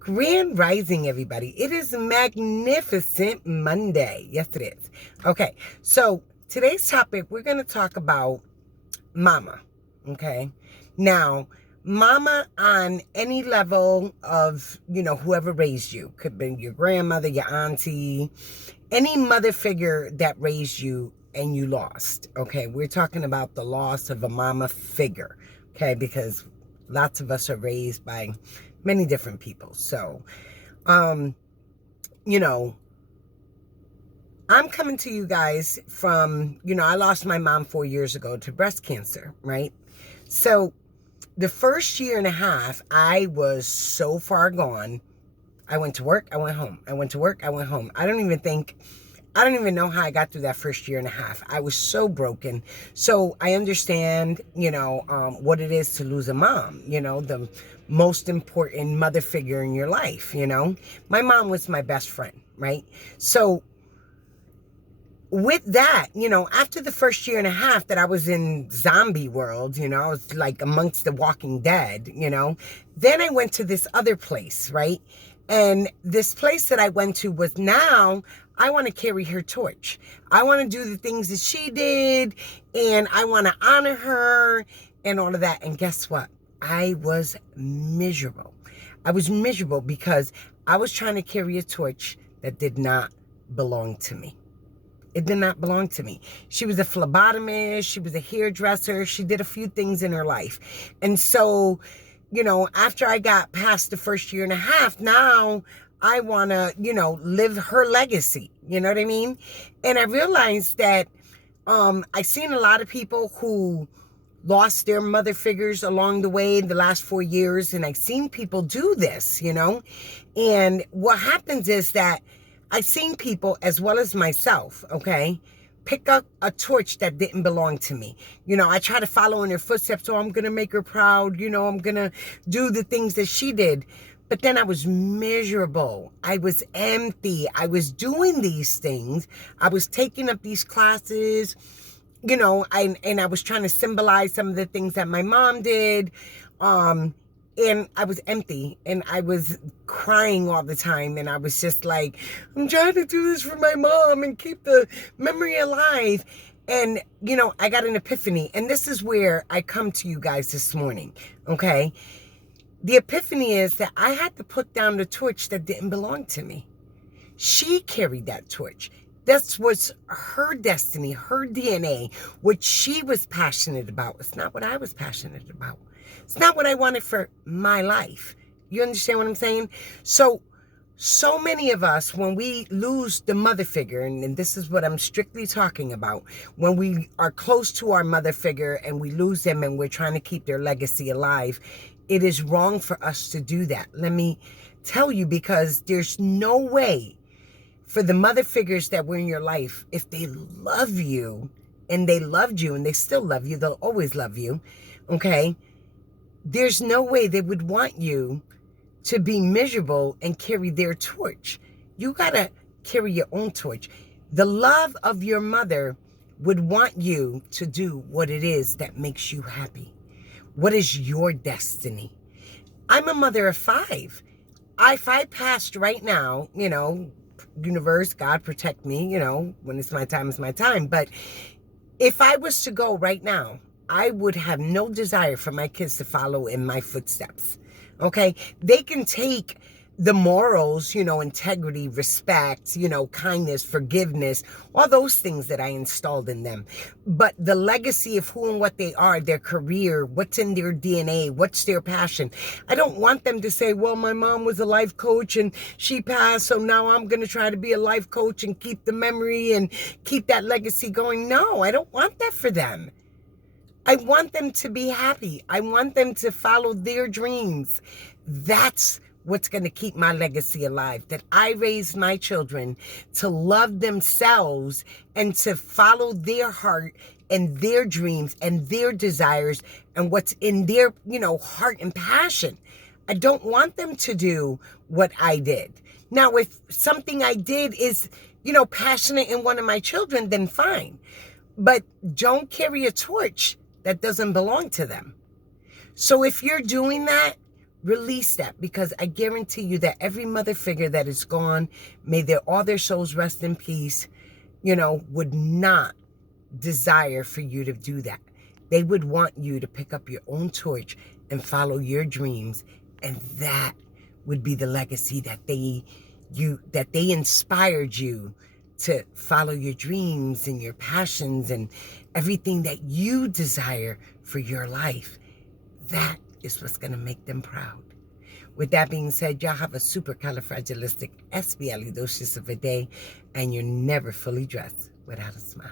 Grand Rising, everybody. It is Magnificent Monday. Yes, it is. Okay, so today's topic, we're going to talk about mama. Okay, now, mama on any level of, whoever raised you. Could be your grandmother, your auntie, any mother figure that raised you and you lost. Okay, we're talking about the loss of a mama figure. Okay, because lots of us are raised by many different people. So, you know, I'm coming to you guys from, I lost my mom 4 years ago to breast cancer, right? So the first year and a half, I was so far gone. I went to work, I went home. I went to work, I went home. I don't even know how I got through that first year and a half. I was so broken. So I understand, what it is to lose a mom, the most important mother figure in your life, My mom was my best friend, right? So with that, after the first year and a half that I was in zombie world, I was like amongst the walking dead, then I went to this other place, right? And this place that I went to was now I want to carry her torch. I want to do the things that she did, and I want to honor her and all of that. And guess what? I was miserable. I was miserable because I was trying to carry a torch that did not belong to me. It did not belong to me. She was a phlebotomist. She was a hairdresser. She did a few things in her life. And so, after I got past the first year and a half, now I want to, live her legacy. You know what I mean? And I realized that I've seen a lot of people who lost their mother figures along the way in the last 4 years. And I've seen people do this, And what happens is that I've seen people, as well as myself, okay, pick up a torch that didn't belong to me. I try to follow in her footsteps. So I'm going to make her proud. I'm going to do the things that she did. But then I was miserable. I was empty. I was doing these things. I was taking up these classes, and I was trying to symbolize some of the things that my mom did. And I was empty and I was crying all the time. And I was just like, I'm trying to do this for my mom and keep the memory alive. And, I got an epiphany. And this is where I come to you guys this morning. Okay. The epiphany is that I had to put down the torch that didn't belong to me. She carried that torch. That was her destiny, her DNA, what she was passionate about. It's not what I was passionate about. It's not what I wanted for my life. You understand what I'm saying? So many of us, when we lose the mother figure, and this is what I'm strictly talking about, when we are close to our mother figure and we lose them and we're trying to keep their legacy alive, it is wrong for us to do that. Let me tell you, because there's no way for the mother figures that were in your life, if they love you and they loved you and they still love you, they'll always love you, okay? There's no way they would want you to be miserable and carry their torch. You got to carry your own torch. The love of your mother would want you to do what it is that makes you happy. What is your destiny? I'm a mother of 5. If I passed right now, universe, God protect me, when it's my time, it's my time. But if I was to go right now, I would have no desire for my kids to follow in my footsteps. Okay? They can take the morals, integrity, respect, kindness, forgiveness, all those things that I installed in them. But the legacy of who and what they are, their career, what's in their DNA, what's their passion. I don't want them to say, well, my mom was a life coach and she passed, so now I'm going to try to be a life coach and keep the memory and keep that legacy going. No, I don't want that for them. I want them to be happy. I want them to follow their dreams. That's what's going to keep my legacy alive. That I raised my children to love themselves and to follow their heart and their dreams and their desires and what's in their, heart and passion. I don't want them to do what I did. Now, if something I did is, passionate in one of my children, then fine. But don't carry a torch that doesn't belong to them. So if you're doing that, Release that, because I guarantee you that every mother figure that is gone, may all their souls rest in peace, would not desire for you to do that. They would want you to pick up your own torch and follow your dreams, and that would be the legacy that they inspired you to follow your dreams and your passions and everything that you desire for your life. That is what's going to make them proud. With that being said, y'all have a supercalifragilistic espialidocious of a day, and you're never fully dressed without a smile.